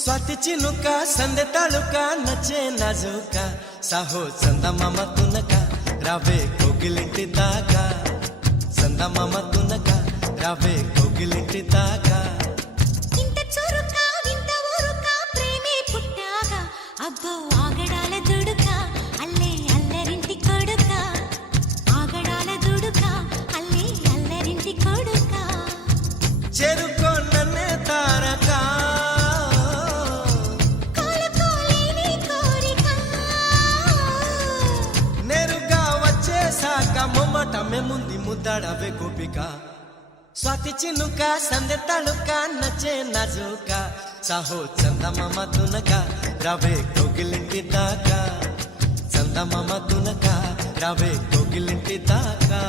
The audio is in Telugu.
स्वाती चिनुका संदे तालुका नचे नाजुका साहो चंदमाम तुनका रावे कोगिलिंटी दाका चंदमाम तुनका रावे कोगिलिंटी दाका इंत चुरुका विंत ऊरुका प्रेमे पुट्टागा अब्बो आगडाల దుడుకా అల్లే అల్లరింటి కొడుకా ఆగడాల దుడుకా అల్లే అల్లరింటి కొడుకా చెరుకో నన్నే తారకా మొమ్మటమే ముందు ముద్దాడవే గోపిక స్వాతి చినుక సందె తళుక నచ్చే నాజుక సాహో చందమామ తునక రావే కోగిలింటి దాకా చందమామ తునక రావే కోగిలింటి దాకా